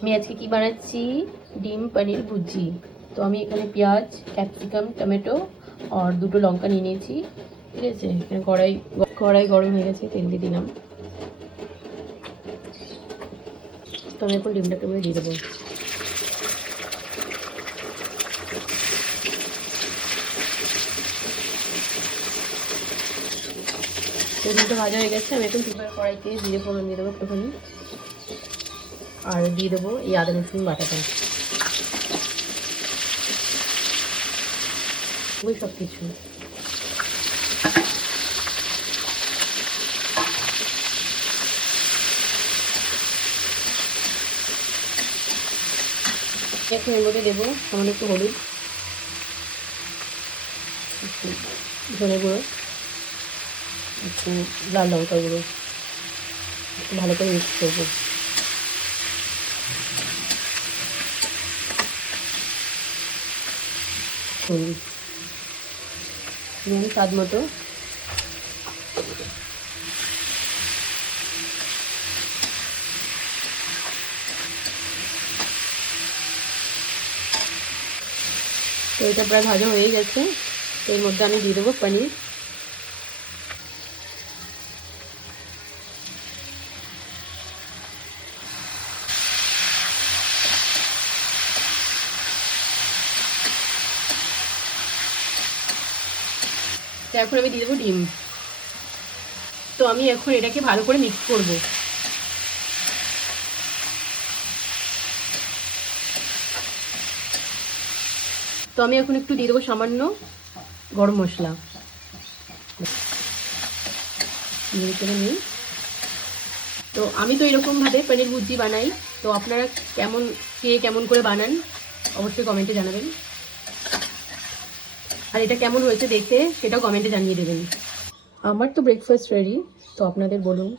আমি আজকে কি বানাচ্ছি, ডিম পনির ভুজি। তো আমি এখানে পেঁয়াজ, ক্যাপসিকাম, টমেটো আর দুটো লঙ্কা নিয়ে নিয়েছি। ঠিক আছে, এখানে কড়াই গরম হয়ে গেছে, তেল দিয়ে দিলাম। তো আমি এখন ডিমটাকে দিয়ে দেবো। তো ডিমটা ভাজা হয়ে গেছে, আমি এখন কড়াইতে জিরে ফোড়ন দিয়ে দেবো একটুখানি, আর দিয়ে দেবো এই আদা রসুন বাটাটা, ওই সব কিছু। এখন এর মধ্যে দেবো সামান্য একটু হলুদ, একটু ধনে গুঁড়ো, একটু লাল লঙ্কা গুঁড়ো, একটু ভালো করে মিক্স করবো। নুন স্বাদ মতো, তো এটা প্রায় ভাজা হয়ে গেছে। তো এর মধ্যে আমি দিয়ে দেবো পনির। তো এখন আমি দিয়ে দেবো ডিম। তো আমি এখন এটাকে ভালো করে মিক্স করব। তো আমি এখন একটু দিয়ে দেবো সামান্য গরম মশলা। তো আমি তো এরকমভাবে পনির ভুজি বানাই। তো আপনারা কেমন করে বানান অবশ্যই কমেন্টে জানাবেন, আর এটা কেমন হয়েছে দেখতে সেটাও কমেন্টে জানিয়ে দেবেন। আমার তো ব্রেকফাস্ট রেডি, তো আপনাদের বলুন।